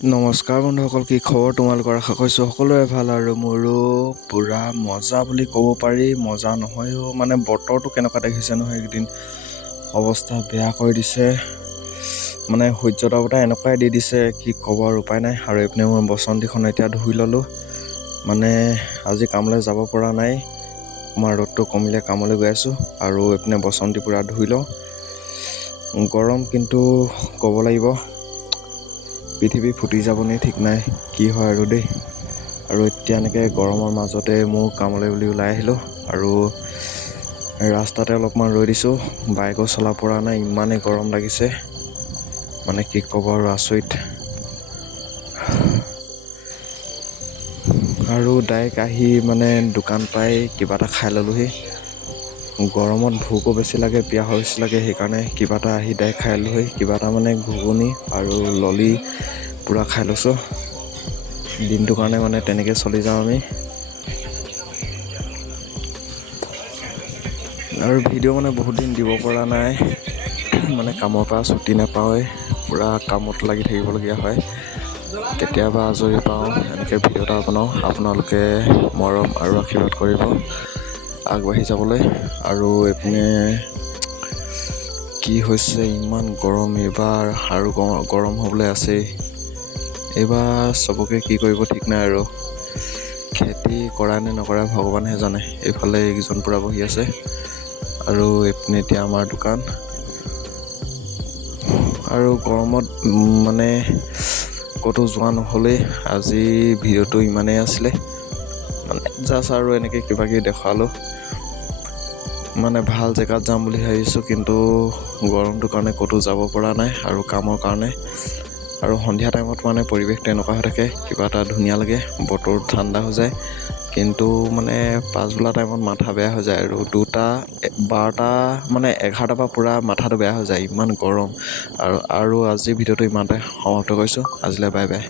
নমস্কাৰ বন্ধুসকল, কি খবৰ তোমালোকৰ? আশা কৰিছোঁ সকলোৰে ভাল আৰু মোৰো পূৰা মজা বুলি ক'ব পাৰি। মজা নহয়ও, মানে বতৰটো কেনেকুৱা দেখিছে নহয়, এইকেইদিন অৱস্থা বেয়া কৰি দিছে। মানে সূৰ্য দেৱতা এনেকুৱাই দি দিছে, কি ক'ব আৰু উপায় নাই। আৰু এইপিনে মই বসন্তীখন এতিয়া ধুই ল'লোঁ, মানে আজি কামলৈ যাব পৰা নাই। আমাৰ ৰ'দটো কমিলে কামলৈ গৈ আছোঁ আৰু এইপিনে বসন্তী পূৰা ধুই লওঁ। গৰম কিন্তু ক'ব লাগিব, পৃথিৱী ফুটি যাব নি ঠিক নাই, কি হয় আৰু দেই। আৰু এতিয়া এনেকৈ গৰমৰ মাজতে মোৰ কামলৈ বুলি ওলাই আহিলোঁ আৰু ৰাস্তাতে অলপমান ৰৈ দিছোঁ। বাইকো চলাব পৰা নাই, ইমানেই গৰম লাগিছে, মানে কি ক'ব আৰু আচৰিত। আৰু ডাইৰেক্ট আহি মানে দোকান পাই কিবা এটা খাই ল'লোহি। গৰমত ভোকো বেছি লাগে, পিয়াহো বেছি লাগে, সেইকাৰণে কিবা এটা আহি ডাইৰেক্ট খাই ল'লোহি। কিবা এটা মানে ঘুগুনি আৰু ললি পূৰা খাই লৈছোঁ। দিনটোৰ কাৰণে মানে তেনেকৈ চলি যাওঁ আমি। আৰু ভিডিঅ' মানে বহুত দিন দিব পৰা নাই, মানে কামৰ পৰা ছুটি নাপাওঁৱেই, পূৰা কামত লাগি থাকিবলগীয়া হয়। কেতিয়াবা আজৰি পাওঁ, এনেকৈ ভিডিঅ' এটা বনাওঁ। আপোনালোকে মৰম আৰু আশীৰ্বাদ কৰিব আগবাঢ়ি যাবলৈ। আৰু এইপিনে কি হৈছে, ইমান গৰম এইবাৰ, আৰু গৰম হ'বলৈ আছেই। এইবাৰ চবকে কি কৰিব ঠিক নাই আৰু। খেতি কৰা নে নকৰা ভগৱানহে জানে। এইফালে এইকেইজন পূৰা বহি আছে আৰু এইপিনে এতিয়া আমাৰ দোকান। আৰু গৰমত মানে ক'তো যোৱা নহ'লেই। আজি ভিডিঅ'টো ইমানেই আছিলে, মানে জাষ্ট আৰু এনেকৈ কিবা কিবি দেখুৱালোঁ। মানে ভাল জেগাত যাম বুলি ভাবিছোঁ, কিন্তু গৰমটোৰ কাৰণে ক'তো যাব পৰা নাই আৰু কামৰ কাৰণে। আৰু সন্ধিয়া টাইমত মানে পৰিৱেশটো এনেকুৱা হৈ থাকে, কিবা এটা ধুনীয়া লাগে, বতৰ ঠাণ্ডা হৈ যায়। কিন্তু মানে পাছবেলা টাইমত মাথা বেয়া হৈ যায় আৰু 12টা মানে 11টাৰ পৰা পূৰা মাথাটো বেয়া হৈ যায়, ইমান গৰম। আৰু আজিৰ ভিডিঅ'টো ইমানতে সমাপ্ত কৰিছোঁ। আজিলৈ বাই বাই।